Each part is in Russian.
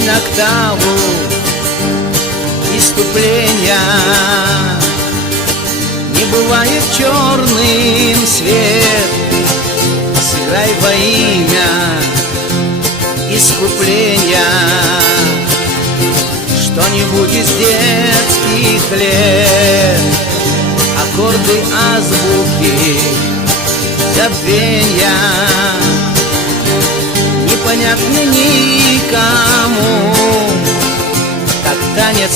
Сбавь на октаву иступления. Не бывает черным свет, сыграй во имя искупления что-нибудь из детских лет, аккорды азбуки забвенья, непонятны никому, как танец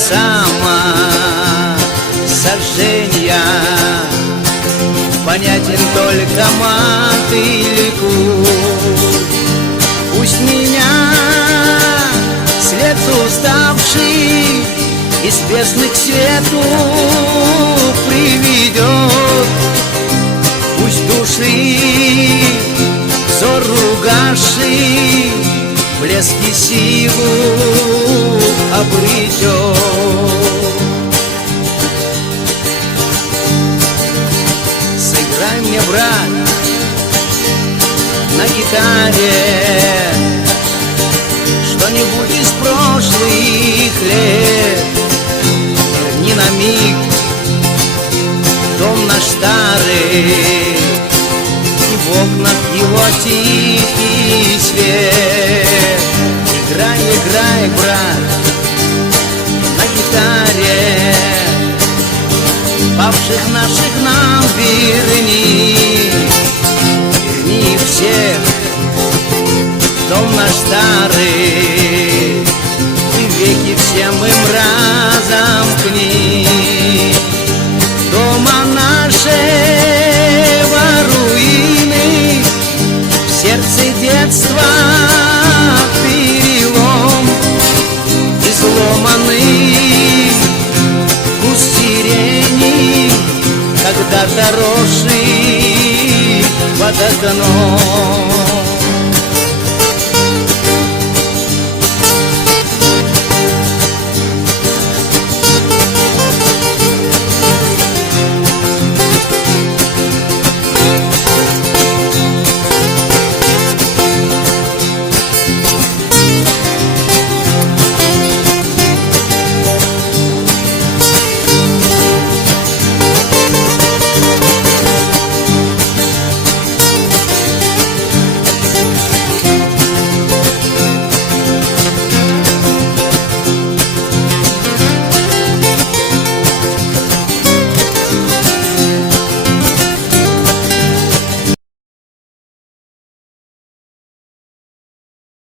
самосожжения, понятен только мотыльку. Пусть меня след уставший из бездны к свету приведет, пусть души взор угасший блески силу обретет. Сыграй мне, брат, на гитаре что-нибудь из прошлых лет. Верни на миг дом наш старый, и в окнах его тихий свет. Играй, играй, брат, на гитаре, павших наших нам верни, верни всех в дом наш старый, и веки всем им разомкни. Дома нашего руины, в сердце детства перелом, изломанный куст сирени, когда-то росший под окном.